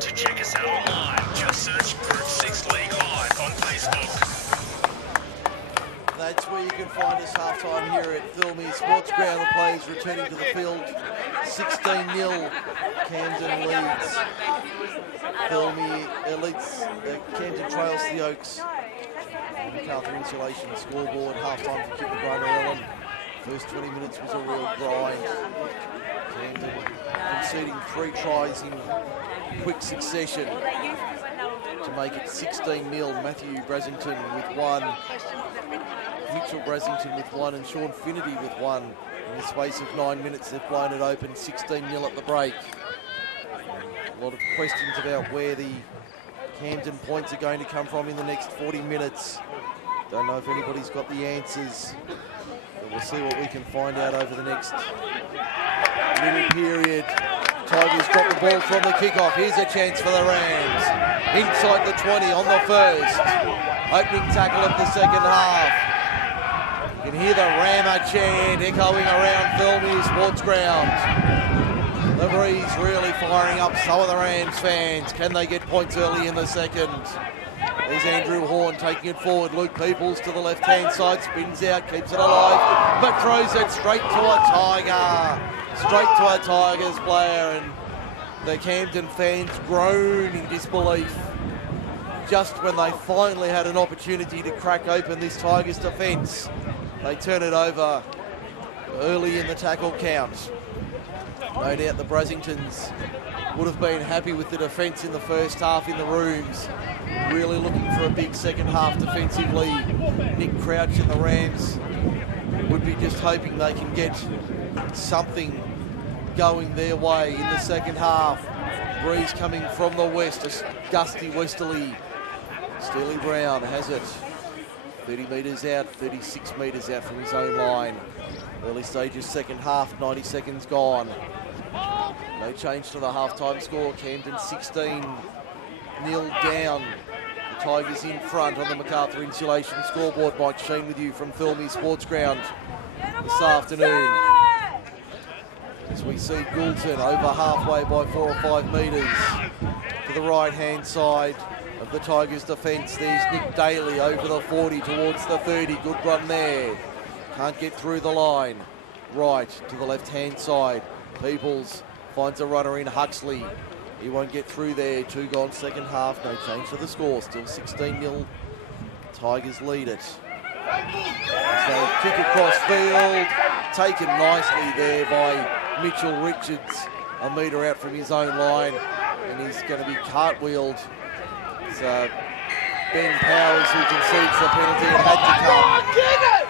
To check us out online, just search Group 6 League Live on Facebook. That's where you can find us halftime here at Thilmy Sports Ground. The players returning to the field. 16-0, Camden leads. Thilmy leads Camden trails the Oaks. MacArthur Insulation scoreboard, halftime for Kipper Ellen. First 20 minutes was a real grind. Camden conceding 3 tries in quick succession to make it 16-0. Matthew Brasington with 1, Mitchell Brasington with 1, and Sean Finnerty with 1. In the space of 9 minutes, they've blown it open, 16-0 at the break. A lot of questions about where the Camden points are going to come from in the next 40 minutes. Don't know if anybody's got the answers, but we'll see what we can find out over the next little period. Tigers drop the ball from the kickoff. Here's a chance for the Rams. Inside the 20 on the first. Opening tackle of the second half. You can hear the Rammer chant echoing around Thilmy Sports Ground. The breeze really firing up some of the Rams fans. Can they get points early in the second? There's Andrew Horn taking it forward. Luke Peoples to the left-hand side, spins out, keeps it alive, but throws it straight to a Tiger. Straight to a Tigers player, and the Camden fans groan in disbelief. Just when they finally had an opportunity to crack open this Tigers defence, they turn it over early in the tackle count. No doubt the Brasingtons would have been happy with the defence in the first half in the rooms. Really looking for a big second half defensively. Nick Crouch and the Rams would be just hoping they can get something going their way in the second half. Breeze coming from the west, a gusty westerly. Steely Brown has it. 30 metres out, 36 metres out from his own line. Early stages, second half, 90 seconds gone. No change to the half-time score. Camden 16-0 down. The Tigers in front on the MacArthur Insulation scoreboard. Mike Shean with you from Thilmy Sports Ground this afternoon. As we see Goulton over halfway by 4 or 5 metres to the right-hand side of the Tigers' defence. There's Nick Daly over the 40 towards the 30. Good run there. Can't get through the line. Right to the left-hand side. Peoples finds a runner in Huxley. He won't get through there. 2 gone second half. No change to the score. Still 16-0. Tigers lead it. So kick across field. Taken nicely there by Mitchell Richards. A metre out from his own line. And he's going to be cartwheeled. It's Ben Powers who concedes the penalty and had to come.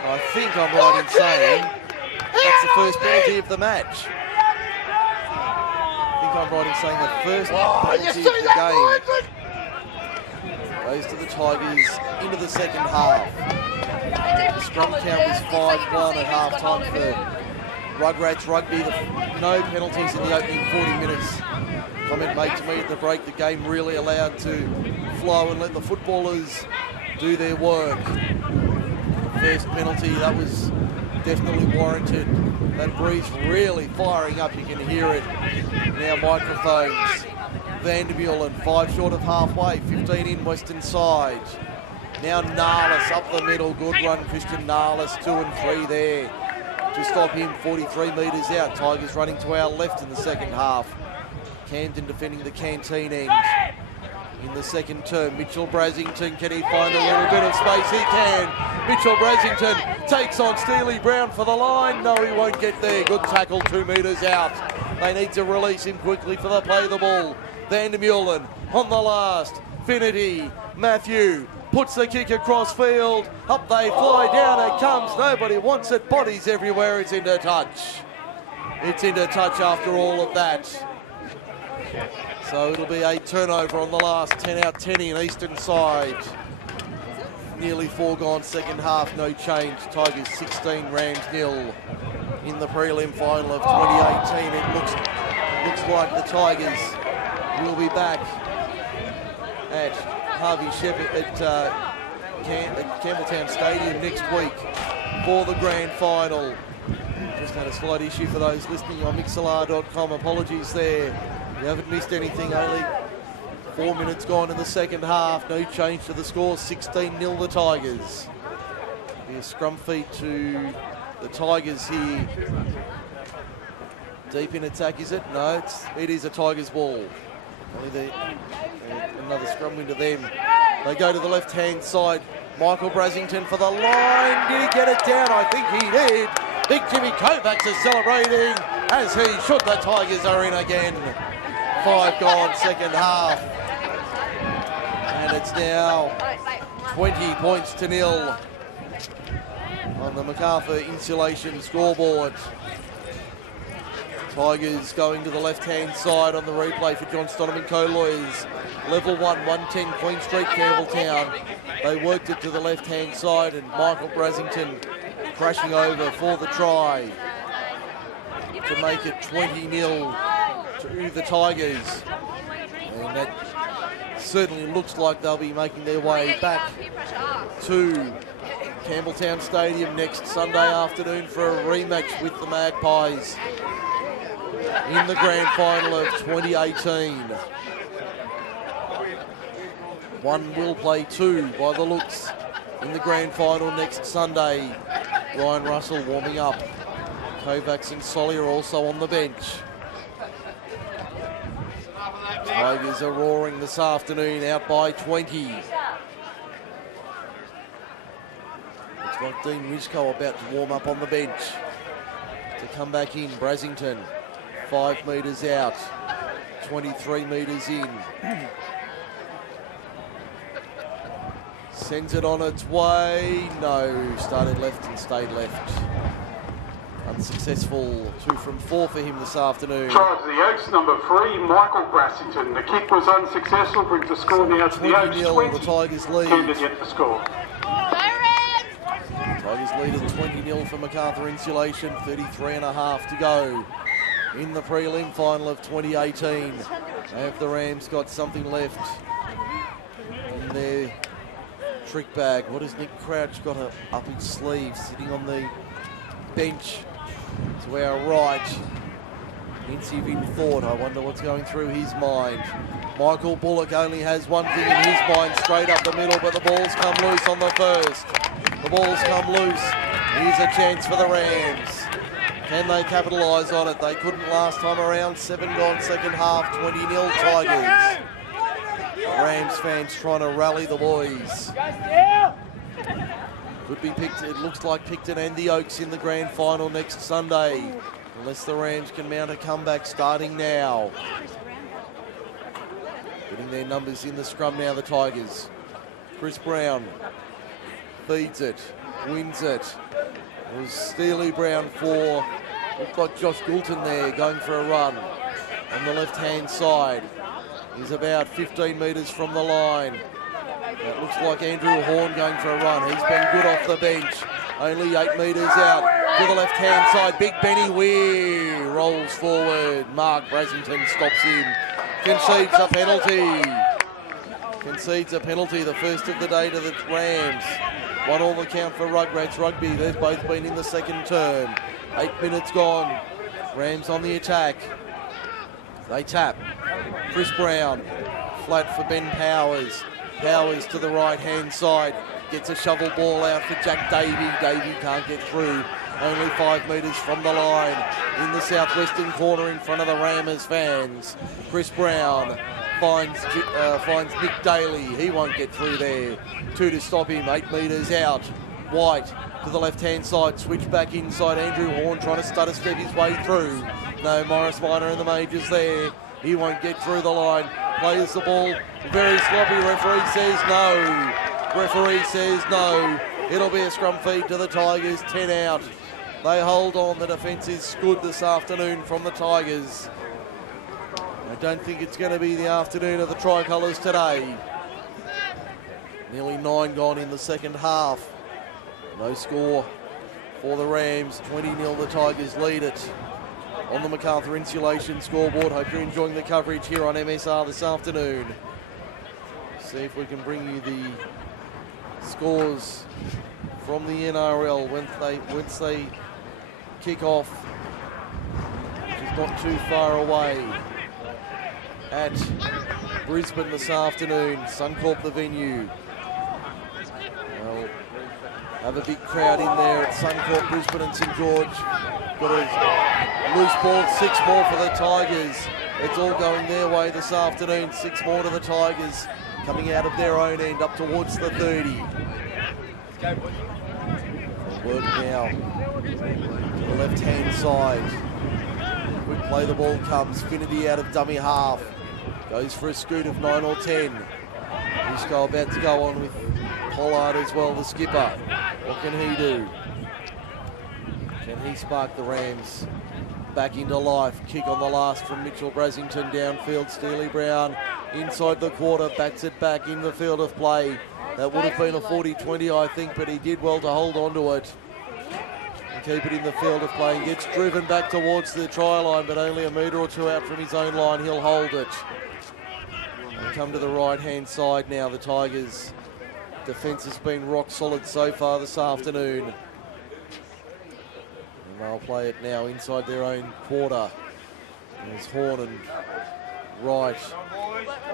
I think I'm right in saying that's the first penalty of the match. I think I'm right in saying the first penalty of the game goes to the Tigers into the second half. The scrum count was 5-1 at half time for Rugrats Rugby. No penalties in the opening 40 minutes. Comment made to me at the break, the game really allowed to flow and let the footballers do their work. First penalty, that was definitely warranted. That breeze really firing up, you can hear it. Now microphones. Vandermeulen, 5 short of halfway, 15 in western side. Now Narlis up the middle, good run, Christian Narlis, 2 and 3 there to stop him, 43 metres out. Tigers running to our left in the second half. Camden defending the canteen end. In the second term, Mitchell Brasington, can he find a little bit of space? He can. Mitchell Brasington takes on Steely Brown for the line. No, he won't get there. Good tackle, 2 metres out. They need to release him quickly for the play of the ball. Vandermeulen on the last. Finnerty, Matthew puts the kick across field. Up they fly, down it comes. Nobody wants it. Bodies everywhere. It's into touch. It's into touch after all of that. So it'll be a turnover on the last 10 out 10 in eastern side. Nearly 4 gone second half, no change. Tigers 16, Rams 0 in the prelim final of 2018. It looks like the Tigers will be back at Harvey Shepherd at Campbelltown Stadium next week for the grand final. Just had a slight issue for those listening on mixlr.com. Apologies there. You haven't missed anything, only 4 minutes gone in the second half. No change to the score. 16-0 the Tigers. Be a scrum feed to the Tigers here. Deep in attack, is it? No, it is a Tigers ball. Another scrum win to them. They go to the left-hand side. Michael Brasington for the line. Did he get it down? I think he did. Big Jimmy Kovacs is celebrating, as he should. The Tigers are in again. 5 gone, second half. And it's now 20 points to 0 on the MacArthur Insulation scoreboard. Tigers going to the left-hand side on the replay for John Stoneman Co-Lawyers. Level 1, 110 Queen Street, Campbelltown. They worked it to the left-hand side and Michael Brasington crashing over for the try to make it 20-0 to the Tigers. And that certainly looks like they'll be making their way back to Campbelltown Stadium next Sunday afternoon for a rematch with the Magpies in the grand final of 2018. One will play 2 by the looks in the grand final next Sunday. Ryan Russell warming up. Kovacs and Solly are also on the bench. Tigers are roaring this afternoon, out by 20. Looks like Dean Rizko about to warm up on the bench. To come back in, Brasington, 5 metres out, 23 metres in. Sends it on its way. No, started left and stayed left. Unsuccessful. 2 from 4 for him this afternoon. Charge the Oaks, number 3, Michael Brasington. The kick was unsuccessful, brings the score now to the Oaks. 20-0, the Tigers lead. Camden yet the score. Tigers lead at 20-0 for MacArthur Insulation. 33 and a half to go in the prelim final of 2018. Have the Rams got something left in their trick bag? What has Nick Crouch got up his sleeve, sitting on the bench to our right? Pensive in thought. I wonder what's going through his mind. Michael Bullock only has one thing in his mind, straight up the middle, but the ball's come loose on the first. The ball's come loose. Here's a chance for the Rams. Can they capitalise on it? They couldn't last time around. 7 gone second half, 20-0 Tigers. Rams fans trying to rally the boys. Could be picked, it looks like Picton and the Oaks in the grand final next Sunday, unless the Rams can mount a comeback starting now. Getting their numbers in the scrum now, the Tigers. Chris Brown feeds it, wins it. It was Steely Brown for, we've got Josh Goulton there going for a run on the left-hand side. He's about 15 metres from the line. That looks like Andrew Horn going for a run. He's been good off the bench. Only 8 metres out to the left-hand side. Big Benny Weir rolls forward. Mark Brasington stops him. Concedes a penalty. Concedes a penalty, the first of the day to the Rams. 1-1 the count for Rugrats Rugby. They've both been in the second term. 8 minutes gone. Rams on the attack. They tap. Chris Brown, flat for Ben Powers. Powers to the right-hand side. Gets a shovel ball out for Jack Davey. Davey can't get through. Only 5 metres from the line. In the southwestern corner in front of the Rammers fans. Chris Brown finds Nick Daly. He won't get through there. 2 to stop him. 8 metres out. White to the left-hand side. Switch back inside. Andrew Horn trying to stutter step his way through. No, Morris Minor in the majors there. He won't get through the line. Plays the ball very sloppy. Referee says no. Referee says no. It'll be a scrum feed to the Tigers. 10 out. They hold on. The defence is good this afternoon from the Tigers. I don't think it's going to be the afternoon of the Tricolours today. Nearly 9 gone in the second half. No score for the Rams. 20-0 the Tigers lead it on the MacArthur Insulation scoreboard. Hope you're enjoying the coverage here on MSR this afternoon. See if we can bring you the scores from the NRL once they kick off, which is not too far away, at Brisbane this afternoon. Suncorp the venue. Well, have a big crowd in there at Suncorp, Brisbane and St George. Got a loose ball, 6 more for the Tigers. It's all going their way this afternoon. 6 more to the Tigers, coming out of their own end up towards the 30. Work now to the left-hand side. Quick play, the ball comes. Finity out of dummy half. Goes for a scoot of 9 or 10. Risco about to go on with Pollard as well, the skipper. What can he do? Can he spark the Rams back into life? Kick on the last from Mitchell Brasington downfield. Steely Brown inside the quarter, bats it back in the field of play. That would have been a 40-20, I think, but he did well to hold on to it and keep it in the field of play. He gets driven back towards the try line, but only a metre or two out from his own line. He'll hold it. They come to the right-hand side now. The Tigers' defence has been rock solid so far this afternoon. And they'll play it now inside their own quarter. There's Horn and Wright,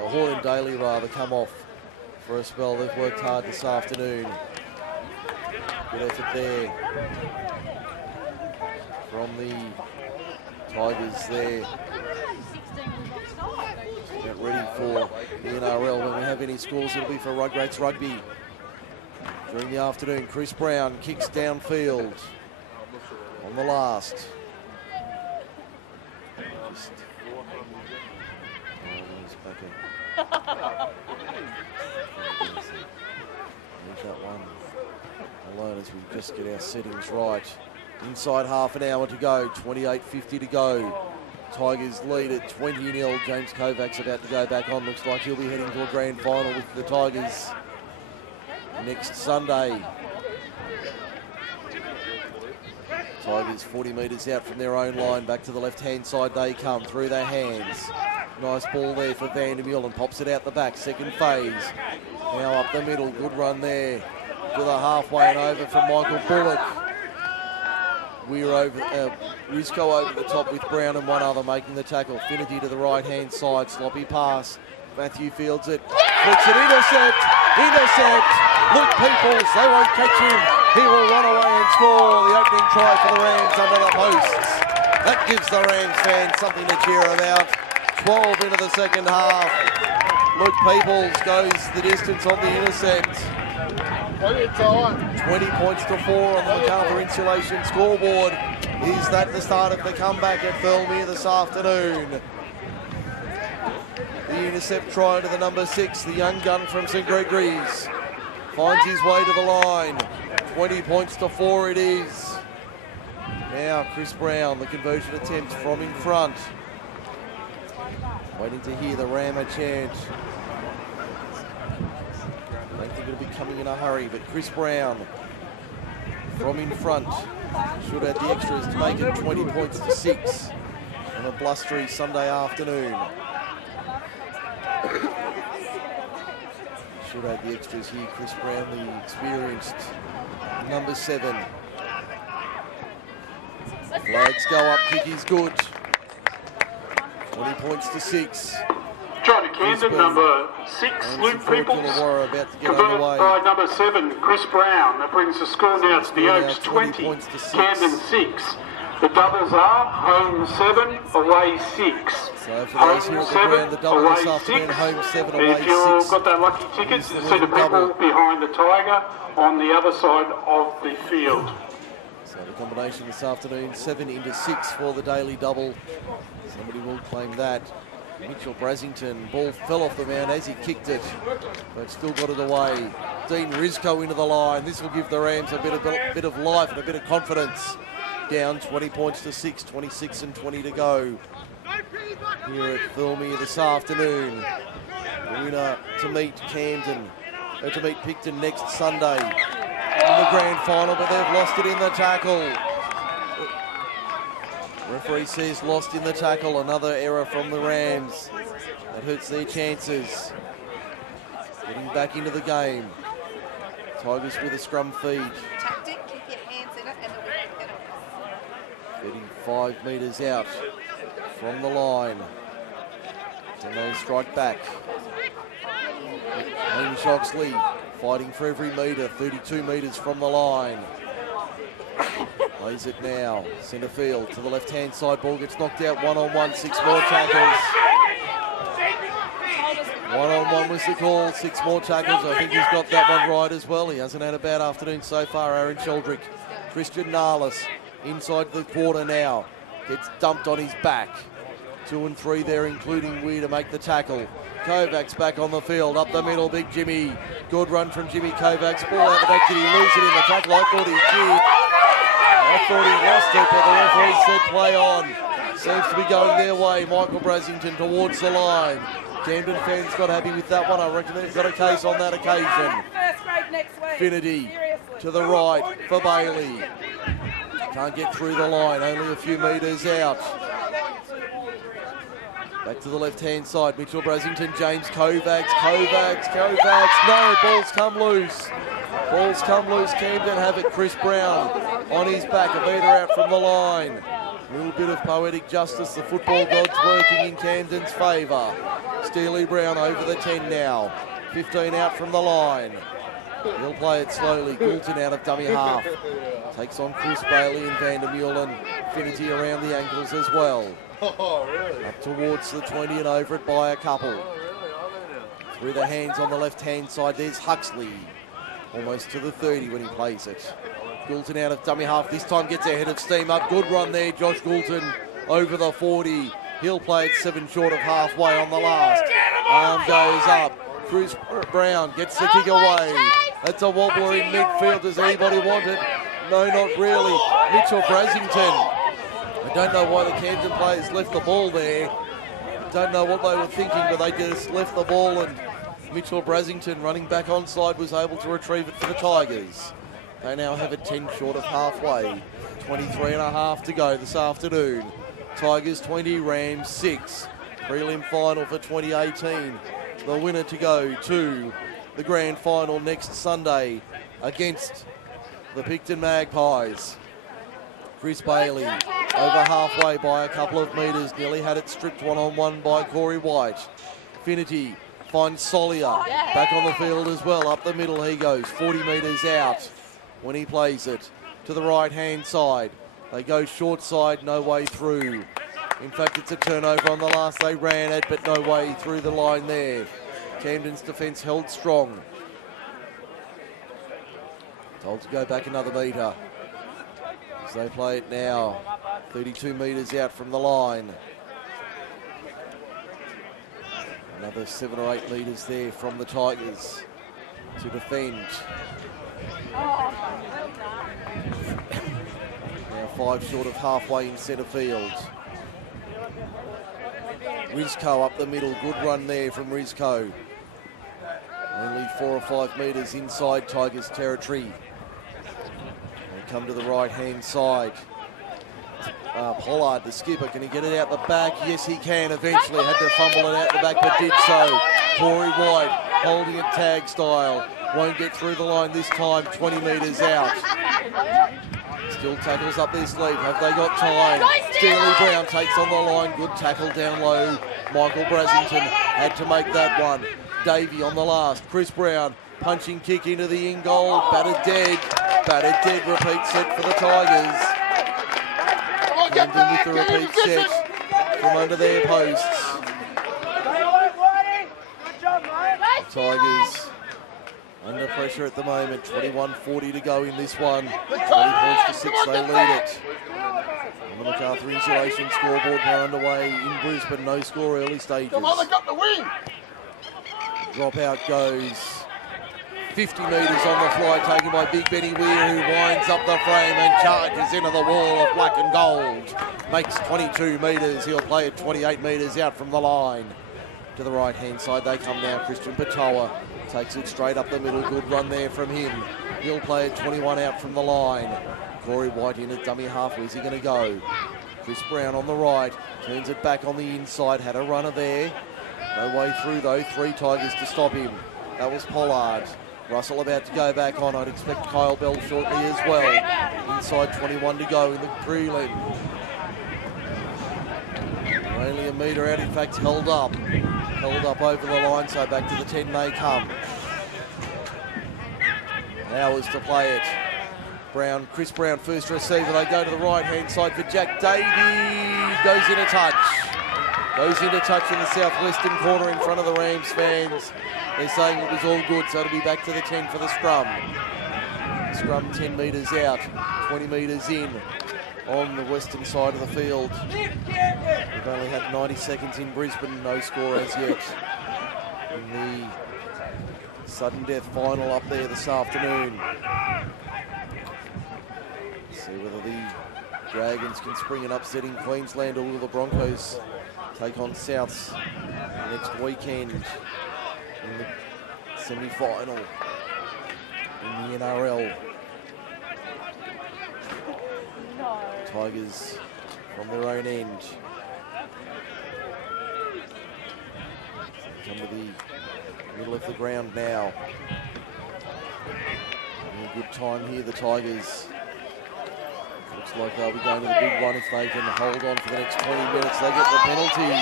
or Horn and Daly rather, come off for a spell. They've worked hard this afternoon. Good effort there from the Tigers there. Get ready for the NRL. When we have any scores, it'll be for Rugrats Rugby. During the afternoon, Chris Brown kicks downfield on the last. Leave that one alone as we just get our settings right. Inside half an hour to go, 28:50 to go. Tigers lead at 20-0. James Kovac's about to go back on. Looks like he'll be heading to a grand final with the Tigers next Sunday. Tigers 40 metres out from their own line. Back to the left-hand side they come, through their hands. Nice ball there for Vandermeer and pops it out the back. Second phase. Now up the middle. Good run there to the halfway and over from Michael Bullock. We're over, Risco over the top with Brown and one other making the tackle. Finity to the right-hand side. Sloppy pass. Matthew fields it. Flicks it. Intercept. Luke Peoples. They won't catch him. He will run away and score the opening try for the Rams under the posts. That gives the Rams fans something to cheer about. 12 into the second half. Luke Peoples goes the distance on the intercept. 20 points to 4 on the MacArthur Insulation scoreboard. Is that the start of the comeback at Thirlmere this afternoon? The intercept try to the number 6, the young gun from St Gregory's. Finds his way to the line. 20 points to 4 it is. Now Chris Brown, the conversion attempt from in front. Waiting to hear the Rammer chant. I don't think it'll be coming in a hurry, but Chris Brown from in front should have the extras to make it 20 points to 6 on a blustery Sunday afternoon. Should have the extras here. Chris Brown, the experienced number 7. Flags go up, kick is good. 20 points to 6. Trying to Camden, number 6, Luke Peoples, converted by number 7, Chris Brown. That brings the score now to the Oaks 20, Camden 6. The doubles are home 7, away 6. So for those here at the ground, the double this afternoon, home 7, away 6. If you've got that lucky ticket, you see the people behind the Tiger on the other side of the field. So the combination this afternoon, 7 into 6 for the daily double. Somebody will claim that. Mitchell Brasington, ball fell off the mound as he kicked it, but still got it away. Dean Risco into the line. This will give the Rams a bit of life and a bit of confidence. Down 20 points to 6, 26 and 20 to go. Here at Thirlmere this afternoon. The winner to meet Camden, to meet Picton next Sunday in the grand final, but they've lost it in the tackle. Referee says lost in the tackle. Another error from the Rams. That hurts their chances. Getting back into the game. Tigers with a scrum feed. Tactic, keep your hands in it and they'll be 35 metres out from the line. And they strike back. Hamish Oxley fighting for every metre, 32 metres from the line. Plays it now, centre field to the left-hand side. Ball gets knocked out, one-on-one, 6 more tackles. One-on-one was the call, 6 more tackles. I think he's got that one right as well. He hasn't had a bad afternoon so far, Aaron Sheldrick. Christian Narlis inside the quarter now. Gets dumped on his back. 2 and 3 there, including Weir to make the tackle. Kovacs back on the field, up the middle, Big Jimmy. Good run from Jimmy Kovacs. Ball out the back, did he lose it in the tackle? I thought he did. I thought he lost it, but the referee said play on. Seems to be going their way. Michael Brasington towards the line. Camden fans got happy with that one. I reckon they've got a case on that occasion. Finity to the right for Bailey. Can't get through the line, only a few metres out. Back to the left-hand side, Mitchell Brasington, James Kovacs, no, balls come loose. Balls come loose, Camden have it, Chris Brown on his back, a metre out from the line. A little bit of poetic justice, the football gods working in Camden's favour. Steely Brown over the 10 now, 15 out from the line. He'll play it slowly, Goulton out of dummy half. Takes on Chris Bailey and Vandermeulen, Finity around the ankles as well. Up towards the 20 and over it by a couple. Through the hands on the left-hand side, there's Huxley. Almost to the 30 when he plays it. Goulton out of dummy half, this time gets ahead of steam up. Good run there, Josh Goulton over the 40. He'll play it 7 short of halfway on the last. Arm goes up. Chris Brown gets the kick away. That's a wobbler in midfield. Does anybody want it? No, not really. Mitchell Brasington. I don't know why the Camden players left the ball there. Don't know what they were thinking, but they just left the ball, and Mitchell Brasington, running back onside, was able to retrieve it for the Tigers. They now have it 10 short of halfway. 23 and a half to go this afternoon. Tigers 20, Rams 6. Prelim final for 2018. The winner to go to the grand final next Sunday against the Picton Magpies. Chris Bailey over halfway by a couple of metres. Nearly had it stripped one-on-one by Corey White. Finity finds Solier back on the field as well. Up the middle he goes, 40 metres out when he plays it. To the right-hand side. They go short side, no way through. In fact, it's a turnover on the last. They ran it, but no way through the line there. Camden's defence held strong. Told to go back another metre. As they play it now, 32 metres out from the line. Another 7 or 8 metres there from the Tigers to defend. Now 5 short of halfway in centre field. Rizko up the middle, good run there from Rizko. Only 4 or 5 metres inside Tigers territory. They come to the right-hand side. Pollard, the skipper, can he get it out the back? Yes, he can. Eventually had to fumble it out the back, but did so. Corey White holding it tag style. Won't get through the line this time, 20 metres out. Still tackles up their sleeve. Have they got time? Steely Brown takes on the line. Good tackle down low. Michael Brasington had to make that one. Davey on the last. Chris Brown punching kick into the in goal. Battered dead. Battered dead. Repeat set for the Tigers. Camden with the repeat set from under their posts. The Tigers under pressure at the moment. 21:40 to go in this one. 20 points to 6, they lead it. On the MacArthur Insulation scoreboard now underway in Brisbane. No score early stages. Drop out goes. 50 metres on the fly, taken by Big Benny Weir, who winds up the frame and charges into the wall of black and gold. Makes 22 metres. He'll play it 28 metres out from the line. To the right-hand side they come now. Christian Patoa takes it straight up the middle. Good run there from him. He'll play it 21 out from the line. Corey White in at dummy half. Where's he going to go? Chris Brown on the right. Turns it back on the inside. Had a runner there. No way through though. 3 Tigers to stop him. That was Pollard. Russell about to go back on. I'd expect Kyle Bell shortly as well. Inside 21 to go in the prelim. Only a metre out, in fact, held up over the line, so back to the 10 they come. Hours to play it. Brown, Chris Brown, first receiver. They go to the right-hand side for Jack Davey. Goes into touch. Goes into touch in the southwestern corner in front of the Rams fans. They're saying it was all good, so it'll be back to the 10 for the scrum. Scrum 10 metres out, 20 metres in on the western side of the field. We've only had 90 seconds in Brisbane, no score as yet. In the sudden death final up there this afternoon. See whether the Dragons can spring an upset in Queensland, or will the Broncos take on Souths next weekend in the semi-final in the NRL. Tigers from their own end. Come to the middle of the ground now. Having a good time here, the Tigers. Looks like they'll be going to the big one if they can hold on for the next 20 minutes. They get the penalty.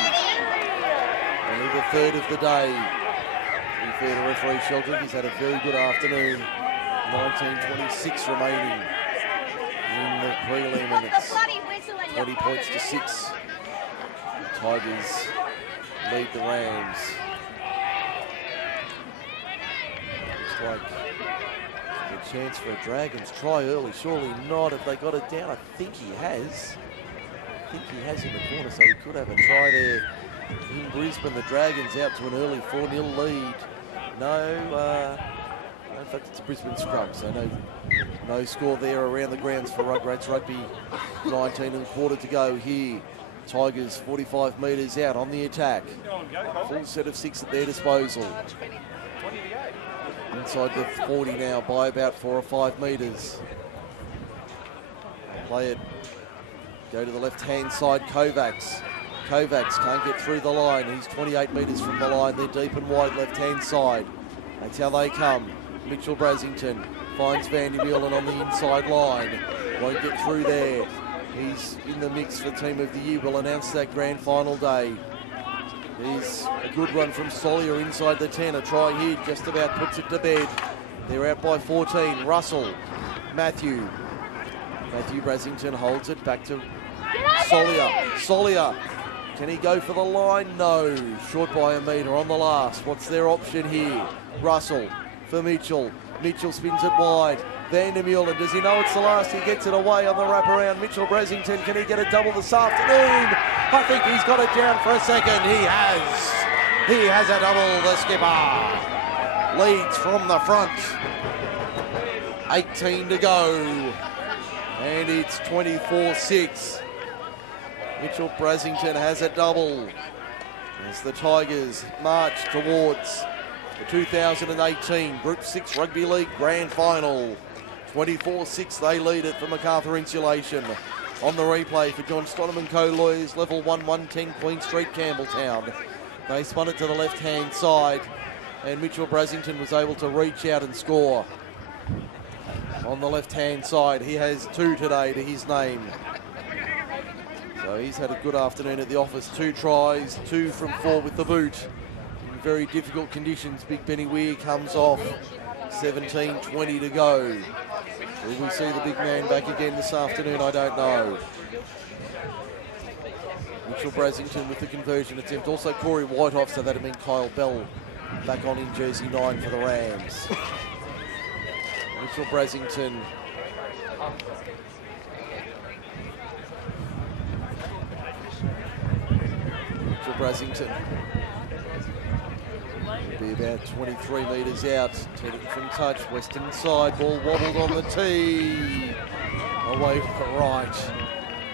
Only the third of the day. To be fair to referee Sheldrick, he's had a very good afternoon. 19:26 remaining in the prelim, and it's 20 points to 6. The Tigers lead the Rams. Looks like a chance for a Dragons try early. Surely not. If they got it down, I think he has. In the corner, so he could have a try there in Brisbane. The Dragons out to an early 4-0 lead. No, in fact, it's a Brisbane scrum, so no score there around the grounds for Rugrats Rugby. 19 and a quarter to go here. Tigers 45 metres out on the attack. Full set of 6 at their disposal. Inside the 40 now by about 4 or 5 metres. Play it. Go to the left-hand side, Kovacs. Kovacs can't get through the line. He's 28 metres from the line. They're deep and wide left-hand side. That's how they come. Mitchell Brasington finds Van der Meulen on the inside line. Won't get through there. He's in the mix for Team of the Year. We'll announce that grand final day. There's a good run from Solier inside the 10. A try here just about puts it to bed. They're out by 14. Russell, Matthew Brasington holds it back to Solier. Can he go for the line? No. Short by a metre on the last. What's their option here? Russell for Mitchell. Mitchell spins it wide. Van der Meulen, does he know it's the last? He gets it away on the wraparound. Mitchell Brasington, can he get a double this afternoon? I think he's got it down for a second. He has a double, the skipper. Leads from the front. 18 to go. And it's 24-6. Mitchell Brasington has a double as the Tigers march towards the 2018 Group 6 Rugby League Grand Final. 24-6 they lead it for Macarthur Insulation. On the replay for John Stonham & Co. Lawyers, level 1, 110 Queen Street, Campbelltown. They spun it to the left-hand side, and Mitchell Brasington was able to reach out and score. On the left-hand side, he has 2 today to his name. So he's had a good afternoon at the office. 2 tries, 2 from 4 with the boot. In very difficult conditions, Big Benny Weir comes off. 17:20 to go. Will we see the big man back again this afternoon? I don't know. Mitchell Brasington with the conversion attempt. Also Corey Whitehoff, so that'd have been Kyle Bell back on in jersey 9 for the Rams. Mitchell Brasington. Mitchell Brasington. Be about 23 metres out, 10 from touch, western side, ball wobbled on the tee, away to the right.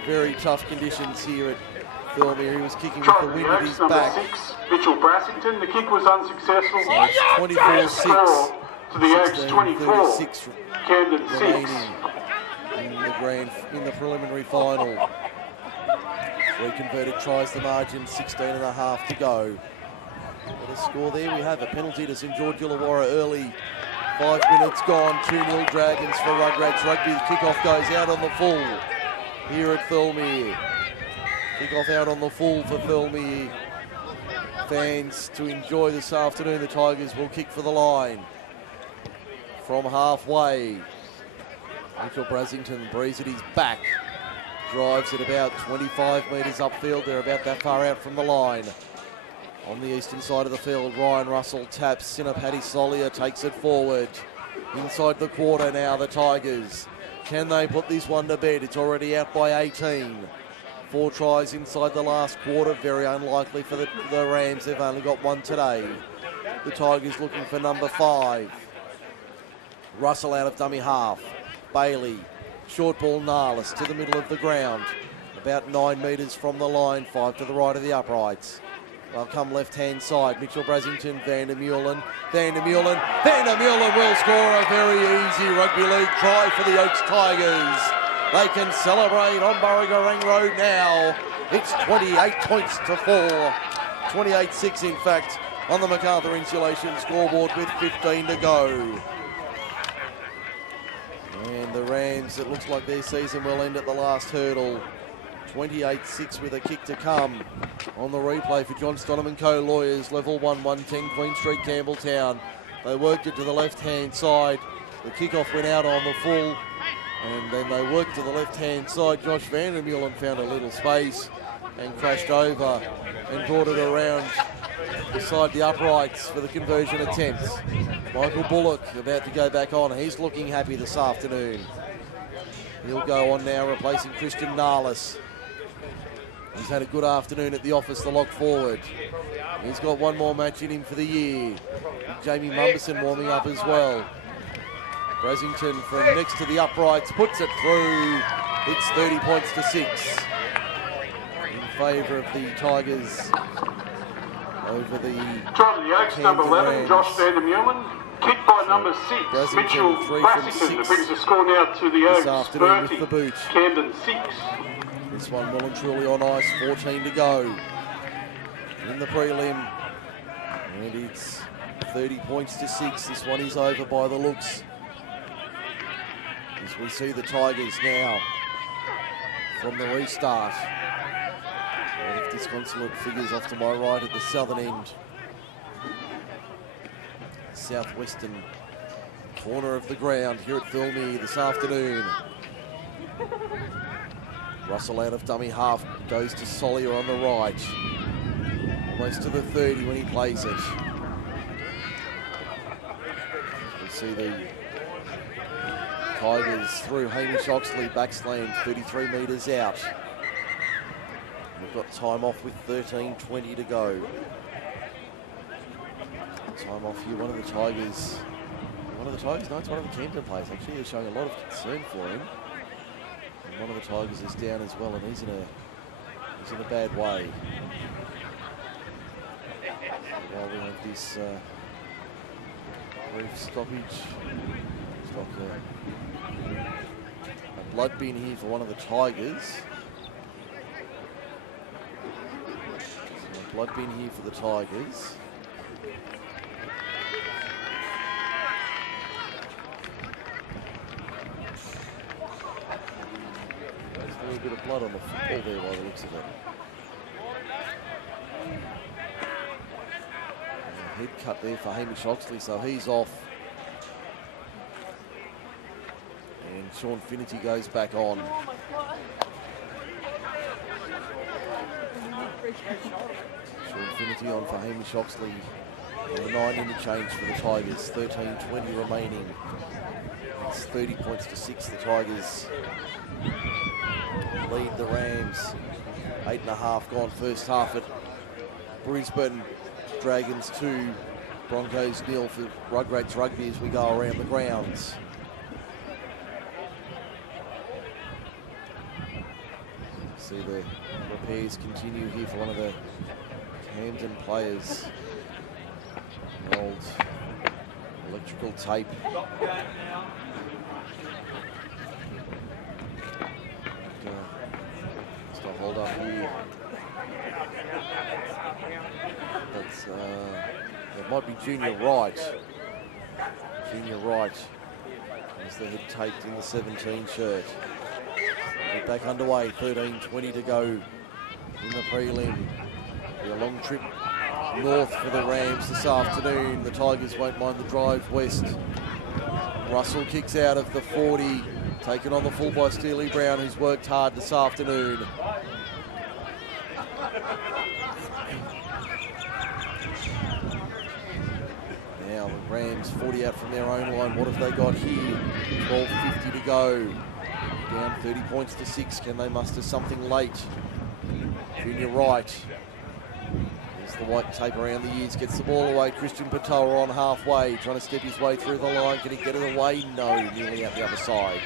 Very tough conditions here at Thirlmere. He was kicking with the wind at his back. 6, Mitchell Brasington, the kick was unsuccessful. So it's 24-6, to the Ags 24, Camden 6. Remaining in the preliminary final. 3 converted tries the margin, 16 and a half to go. What a score there. We have a penalty to St George Illawarra early. 5 minutes gone, 2-0 Dragons for Rugrats Rugby. The kickoff goes out on the full here at Thirlmere. Kick-off out on the full for Filmy fans to enjoy this afternoon. The Tigers will kick for the line from halfway. Mitchell Brasington breathes at his back. Drives at about 25 metres upfield. They're about that far out from the line. On the eastern side of the field, Ryan Russell taps. Sinapati Solia takes it forward. Inside the quarter now, the Tigers. Can they put this one to bed? It's already out by 18. 4 tries inside the last quarter. Very unlikely for the Rams. They've only got one today. The Tigers looking for number 5. Russell out of dummy half. Bailey. Short ball, Narlis to the middle of the ground. About 9 metres from the line. 5 to the right of the uprights. They'll come left-hand side. Mitchell Brasington, Van der Meulen. Van der Meulen will score a very easy rugby league try for the Oaks Tigers. They can celebrate on Burragarang Road now. It's 28 points to 4. 28-6 in fact on the MacArthur Insulation scoreboard with 15 to go. And the Rams, it looks like their season will end at the last hurdle. 28-6 with a kick to come on the replay for John Stonham & Co. Lawyers, level 1, 110 Queen Street, Campbelltown. They worked it to the left-hand side. The kickoff went out on the full, and then they worked to the left-hand side. Josh Van der Meulen found a little space and crashed over and brought it around beside the uprights for the conversion attempts. Michael Bullock about to go back on. He's looking happy this afternoon. He'll go on now, replacing Christian Narlis. He's had a good afternoon at the office, the lock forward. He's got one more match in him for the year. Jamie Mumberson warming up as well. Brasington from next to the uprights puts it through. It's 30 points to 6 in favour of the Tigers over the John the Oaks, number 11, Josh Van der Meulen. Kick by number 6, Mitchell Brasington. That brings the score now to the Oaks, 30, Camden 6. This one well and truly on ice, 14 to go in the prelim. And it's 30 points to 6. This one is over by the looks. As we see the Tigers now from the restart. One of disconsolate figures off to my right at the southern end. Southwestern corner of the ground here at Filmy this afternoon. Russell out of dummy half, goes to Solier on the right. Almost to the 30 when he plays it. We see the Tigers through Hamish Oxley, backsland 33 metres out. We've got time off with 13:20 to go. Time off here, one of the Tigers, no, it's one of the Camden players actually, is showing a lot of concern for him. And one of the Tigers is down as well, and he's in a bad way. While we have this brief stoppage, it's like a blood bin here for one of the Tigers. So a blood bin here for the Tigers. A little bit of blood on the football there by the looks of it. Head cut there for Hamish Oxley, so he's off. And Sean Finnerty goes back on. Sean Finnerty on for Hamish Oxley. And the 9 interchange for the Tigers, 13:20 remaining. It's 30 points to 6, the Tigers lead the Rams. 8.5 gone first half at Brisbane. Dragons 2, Broncos 0 for Rugrats Rugby as we go around the grounds. See the repairs continue here for one of the Camden players. An old electrical tape. Just a hold up here. That's it might be Junior Wright. Junior Wright is the head taped in the 17 shirt. We're back underway, 13:20 to go in the prelim. Be a long trip north for the Rams this afternoon. The Tigers won't mind the drive west. Russell kicks out of the 40, taken on the full by Steely Brown, who's worked hard this afternoon. Now the Rams 40 out from their own line. What have they got here? 12:50 to go. Down 30 points to 6. Can they muster something late? Junior Wright. There's the white tape around the ears. Gets the ball away. Christian Patoa on halfway. Trying to step his way through the line. Can he get it away? No. Nearly out the other side.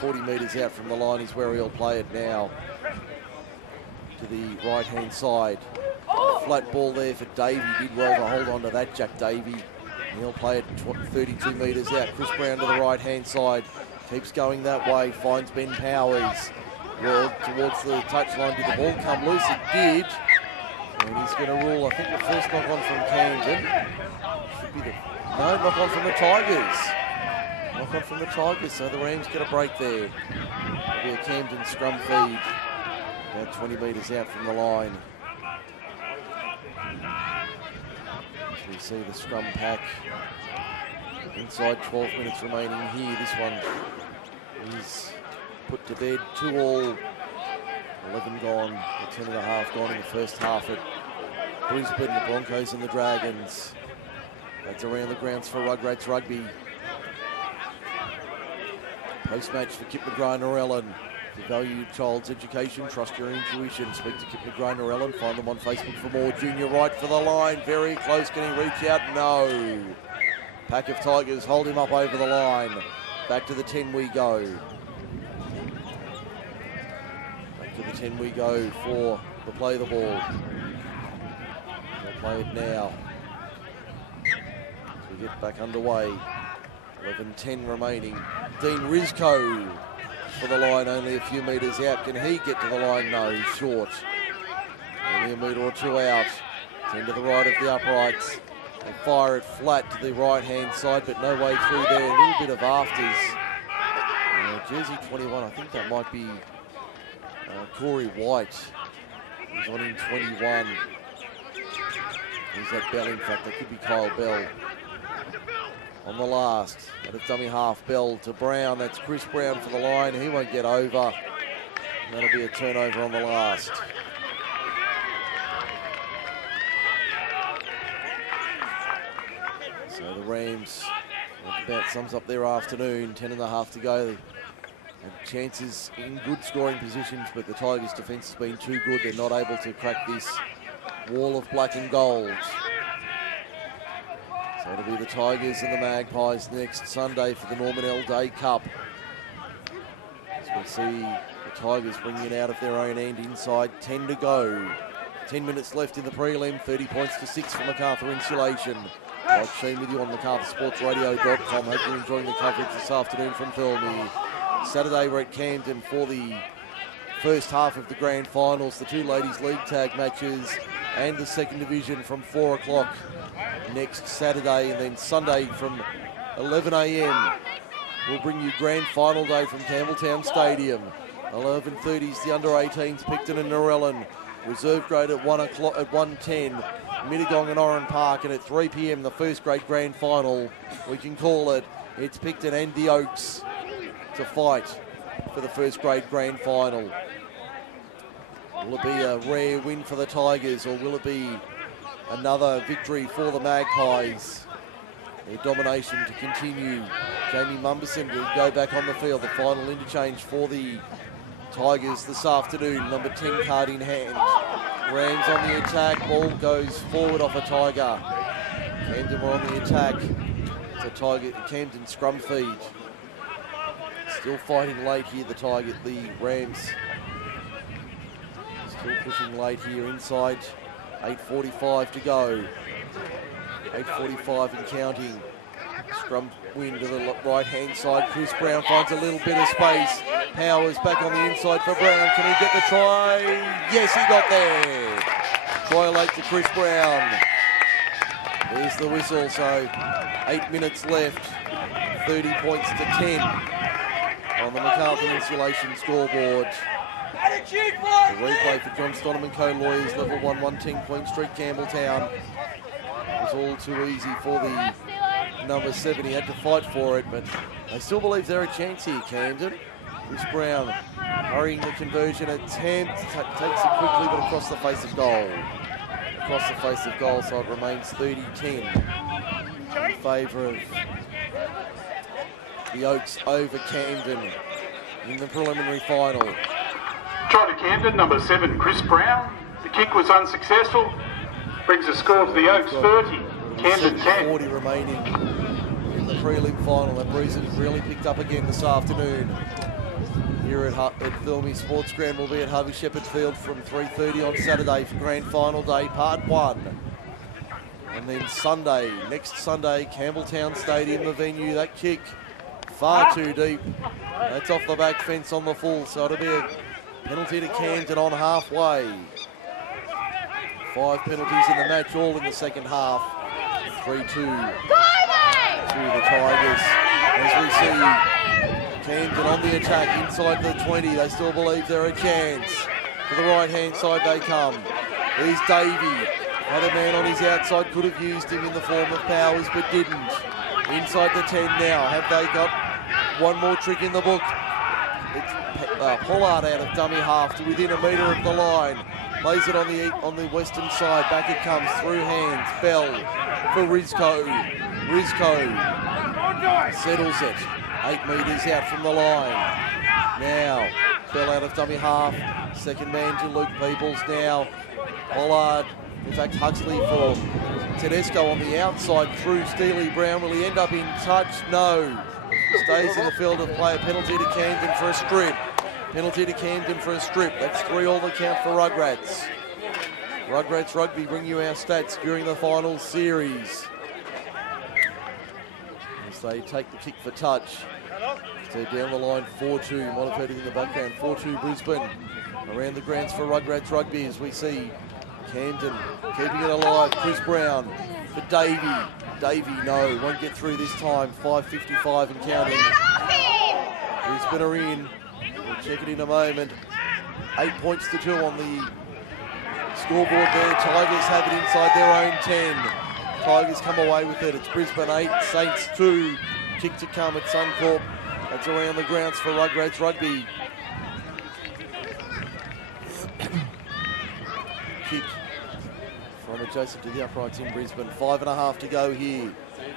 40 metres out from the line is where he'll play it now. To the right-hand side. Flat ball there for Davey. Did well to hold on to that, Jack Davey. He'll play it 32 metres out. Chris Brown to the right-hand side. Keeps going that way. Finds Ben Powers. Well, towards the touchline. Did the ball come loose? It did. And he's going to rule, I think, the first knock on from Camden. Should be the... No, knock on from the Tigers. Knock on from the Tigers. So the Rams get a break there. It'll be a Camden scrum feed. About 20 metres out from the line. So we see the scrum pack. Inside 12 minutes remaining here. This one is put to bed. 2-all. 11 gone. 10.5 gone in the first half at Brisbane. The Broncos and the Dragons. That's around the grounds for Rugrats Rugby. Post-match for Kip McGrath-Norellan. If you value your child's education, trust your intuition. Speak to Kip McGrath-Norellan. Find them on Facebook for more. Junior Wright for the line. Very close. Can he reach out? No. Pack of Tigers hold him up over the line. Back to the 10 we go. Back to the 10 we go for the play the ball. They'll play it now. As we get back underway. 11:10 remaining. Dean Rizko for the line, only a few metres out. Can he get to the line? No, he's short. Only a metre or two out. 10 to the right of the uprights. They fire it flat to the right-hand side, but no way through there. A little bit of afters. Jersey 21, I think that might be Corey White. He's on in 21. There's that Bell, in fact. That could be Kyle Bell. On the last, at a dummy half Bell to Brown. That's Chris Brown for the line. He won't get over. And that'll be a turnover on the last. So the Rams, about sums up their afternoon. 10.5 to go. And chances in good scoring positions, but the Tigers' defence has been too good. They're not able to crack this wall of black and gold. So it'll be the Tigers and the Magpies next Sunday for the Norman L. Day Cup. So we'll see the Tigers bringing it out of their own end inside. 10 to go. 10 minutes left in the prelim. 30 points to 6 for MacArthur Insulation. Mike Shean with you on MacArthurSportsRadio.com. Hope you're enjoying the coverage this afternoon from Filmy. Saturday we're at Camden for the first half of the grand finals, the two ladies league tag matches and the second division from 4 o'clock next Saturday, and then Sunday from 11 a.m. we'll bring you grand final day from Campbelltown Stadium. 11:30 is the under-18s, Picton and Norellan. Reserve grade at 1 o'clock at 1:10. Mittagong and Oran Park, and at 3 p.m. the first grade grand final. We can call it. It's Picton and the Oaks to fight for the first grade grand final. Will it be a rare win for the Tigers, or will it be another victory for the Magpies? Their domination to continue. Jamie Mumberson will go back on the field. The final interchange for the Tigers this afternoon. Number 10 card in hand. Rams on the attack. Ball goes forward off a Tiger. Camden were on the attack. It's a Tiger Camden scrum feed. Still fighting late here, the Rams. Still pushing late here inside. 8:45 to go. 8:45 and counting. Scrum win to the right-hand side. Chris Brown finds a little bit of space. Powers back on the inside for Brown. Can he get the try? Yes, he got there. Try late to Chris Brown. There's the whistle, so 8 minutes left. 30 points to 10 on the MacArthur Insulation scoreboard. The replay for John Stonham and co-lawyers, level 1, 110 Queen Street, Campbelltown. It was all too easy for the number 7. He had to fight for it, but I still believe they're a chance here, Camden. Chris Brown hurrying the conversion attempt, takes it quickly, but across the face of goal. Across the face of goal, so it remains 30-10 in favour of the Oaks over Camden in the preliminary final. Try to Camden, number 7, Chris Brown. The kick was unsuccessful. Brings the score to the Oaks 30, Camden 10. 40 remaining in the prelim final. That breeze has really picked up again this afternoon. Here at Thilmy Sports Ground, will be at Harvey Shepherd Field from 3:30 on Saturday for Grand Final Day, Part 1. And then Sunday, next Sunday, Campbelltown Stadium, the venue. That kick far too deep. That's off the back fence on the full, so it'll be a penalty to Camden on halfway. 5 penalties in the match, all in the second half. 3-2 to the Tigers. As we see Camden on the attack inside the 20. They still believe they're a chance. To the right-hand side they come. There's Davey. Had a man on his outside, could have used him in the form of Powers, but didn't. Inside the 10 now. Have they got one more trick in the book? It's Pollard out of dummy half to within a metre of the line. Lays it on the western side. Back it comes through hands. Bell for Rizko. Rizko settles it. 8 metres out from the line. Now, Bell out of dummy half. Second man to Luke Peoples now. Pollard, in fact, Huxley for Tedesco on the outside through Steely Brown. Will he end up in touch? No. Stays in the field of play. A penalty to Camden for a strip. Penalty to Camden for a strip. That's 3 all the count for Rugrats. Rugrats Rugby bring you our stats during the final series. As they take the kick for touch. So down the line, 4-2. You might have heard it in the background. 4-2 Brisbane. Around the grounds for Rugrats Rugby as we see Camden keeping it alive. Chris Brown for Davey. Davey, no, won't get through this time. 5:55 and counting. Brisbane are in. We'll check it in a moment. 8 points to 2 on the scoreboard there. Tigers have it inside their own 10. Tigers come away with it. It's Brisbane 8, Saints 2. Kick to come at Suncorp. That's around the grounds for Rugrats Rugby. Kick from adjacent to the uprights in Brisbane. 5.5 to go here.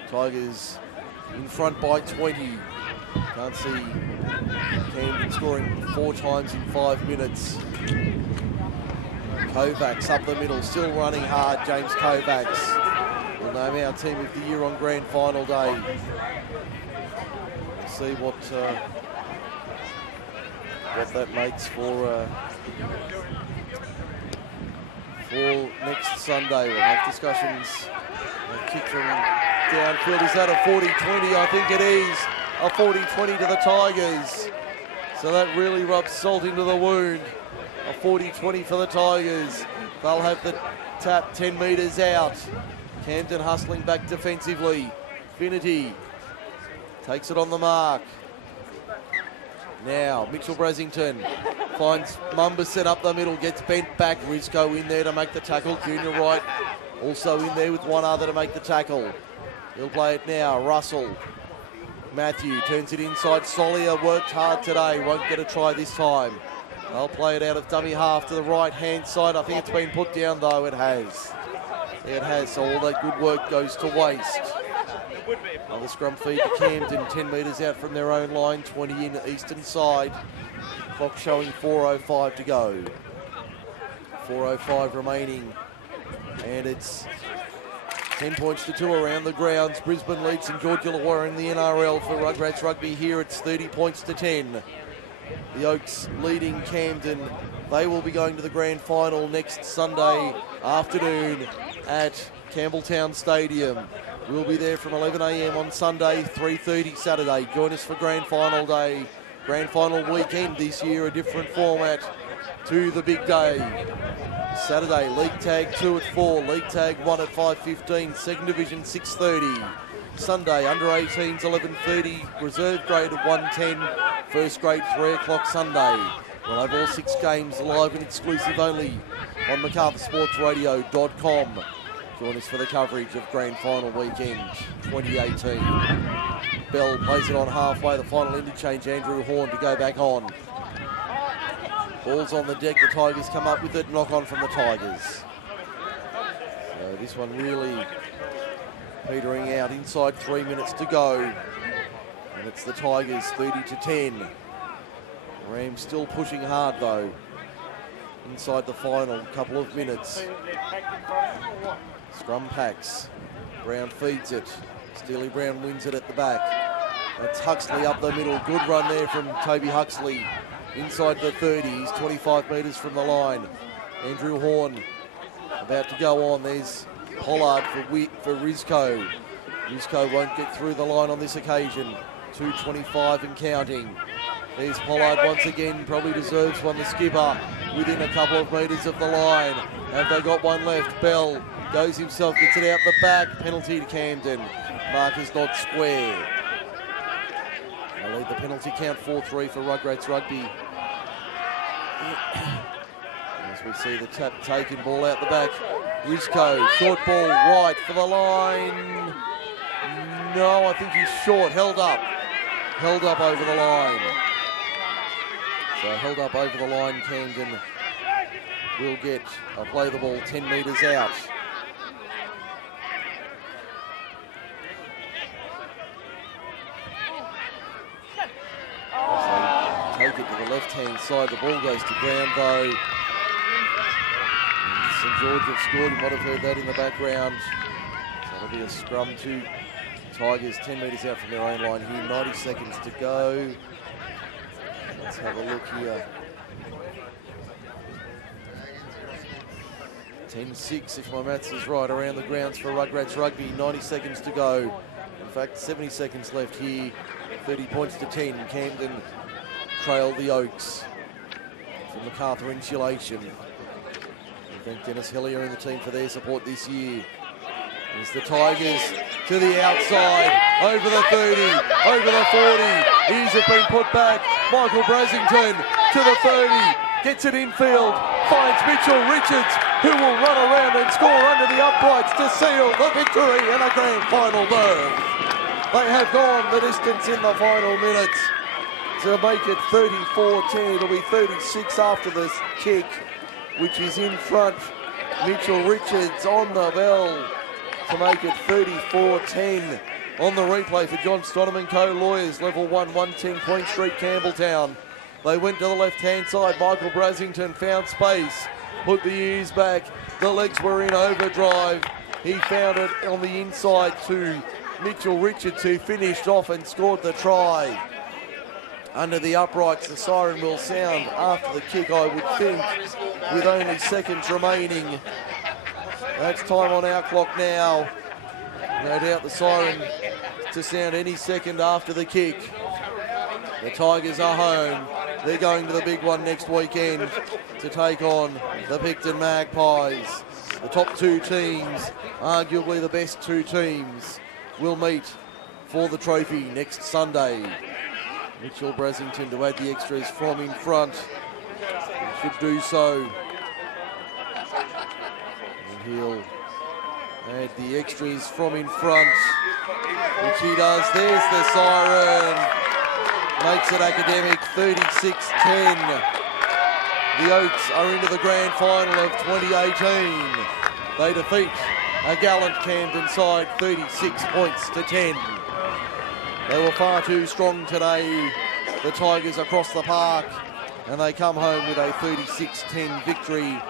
Tigers in front by 20. Can't see Camden scoring 4 times in 5 minutes. Kovacs up the middle, still running hard, James Kovacs. We'll name our team of the year on Grand Final Day. We'll see what that makes for next Sunday. We'll have discussions. A kick from downfield. Is that a 40-20? I think it is. A 40-20 to the Tigers. So that really rubs salt into the wound. A 40-20 for the Tigers. They'll have the tap 10 metres out. Camden hustling back defensively. Finity takes it on the mark. Now, Mitchell Brasington finds Mumba set up the middle, gets bent back. Rizko in there to make the tackle. Junior Wright also in there with one other to make the tackle. He'll play it now. Russell. Matthew turns it inside. Solier worked hard today. Won't get a try this time. They'll play it out of dummy half to the right-hand side. I think it's been put down, though. It has. It has, so all that good work goes to waste. Another scrum feed to Camden, 10 metres out from their own line, 20 in the eastern side. Clock showing 4:05 to go. 4:05 remaining. And it's 10 points to 2 around the grounds. Brisbane leads St George Illawarra in the NRL for Rugrats Rugby. Here it's 30 points to 10. The Oaks leading Camden. They will be going to the grand final next Sunday afternoon at Campbelltown Stadium. We'll be there from 11 a.m. on Sunday, 3:30 Saturday. Join us for grand final day. Grand final weekend this year, a different format to the big day. Saturday, League Tag 2 at 4, League Tag 1 at 5:15, Second Division 6:30. Sunday, under 18s 11:30, reserve grade at 1:10, first grade 3 o'clock Sunday. We'll have all 6 games live and exclusive only on MacArthurSportsRadio.com. Join us for the coverage of Grand Final Weekend 2018. Bell plays it on halfway, the final interchange, Andrew Horn to go back on. Ball's on the deck, the Tigers come up with it, knock on from the Tigers. So this one really petering out, inside 3 minutes to go. And it's the Tigers 30-10. Rams still pushing hard though. Inside the final couple of minutes. Scrum packs. Brown feeds it. Steely Brown wins it at the back. That's Huxley up the middle. Good run there from Toby Huxley. Inside the 30. He's 25 metres from the line. Andrew Horn about to go on. There's Pollard for Rizko. Rizko won't get through the line on this occasion. 2:25 and counting. There's Pollard once again, probably deserves one, the skipper, within a couple of metres of the line. Have they got one left? Bell goes himself, gets it out the back, penalty to Camden. Mark is not square. They lead the penalty count 4-3 for Rugrats Rugby. As we see the tap taken, ball out the back. Rizko, short ball, right for the line. No, I think he's short, held up over the line. So held up over the line, Camden will get a play the ball 10 metres out. So take it to the left-hand side, the ball goes to ground though. And St George have scored, you might have heard that in the background. So it'll be a scrum to Tigers 10 metres out from their own line here, 90 seconds to go. Let's have a look here. 10-6 if my maths is right, around the grounds for Rugrats Rugby, 90 seconds to go. In fact, 70 seconds left here, 30 points to 10. Camden trailed the Oaks from MacArthur Insulation. We thank Dennis Hillier and the team for their support this year. There's the Tigers to the outside, over the 30, over the 40. Ears have been put back. Michael Brasington to the 30, gets it infield, finds Mitchell Richards, who will run around and score under the uprights to seal the victory and a grand final berth. They have gone the distance in the final minutes to make it 34-10. It'll be 36 after this kick, which is in front. Mitchell Richards on the bell to make it 34-10. On the replay for John Stonham & Co. Lawyers, level 1, 110 Queen Street, Campbelltown. They went to the left-hand side. Michael Brasington found space, put the ears back. The legs were in overdrive. He found it on the inside to Mitchell Richards, who finished off and scored the try. Under the uprights, the siren will sound after the kick, I would think, with only seconds remaining. That's time on our clock now. No doubt the siren to sound any second after the kick. The Tigers are home. They're going to the big one next weekend to take on the Picton Magpies. The top two teams, arguably the best two teams, will meet for the trophy next Sunday. Mitchell Brasington to add the extras from in front. He should do so. And he'll add the extras from in front, which he does. There's the siren. Makes it academic, 36-10. The Oaks are into the grand final of 2018. They defeat a gallant Camden side, 36 points to 10. They were far too strong today, the Tigers across the park, and they come home with a 36-10 victory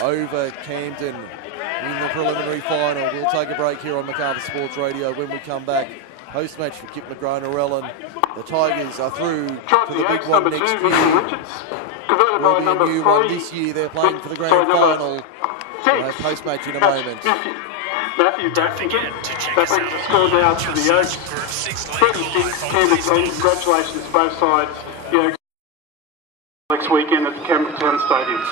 over Camden in the preliminary final. We'll take a break here on MacArthur Sports Radio. When we come back, post-match for Kip McGrone-Orellin. The Tigers are through to the big one next year. Will be a new one this year. They're playing for the grand final. We'll have post-match in a moment. Matthew Braxton. That brings the score now to the Oaks. 36-10. Congratulations to both sides. The Oaks next weekend at the Campbelltown Stadium.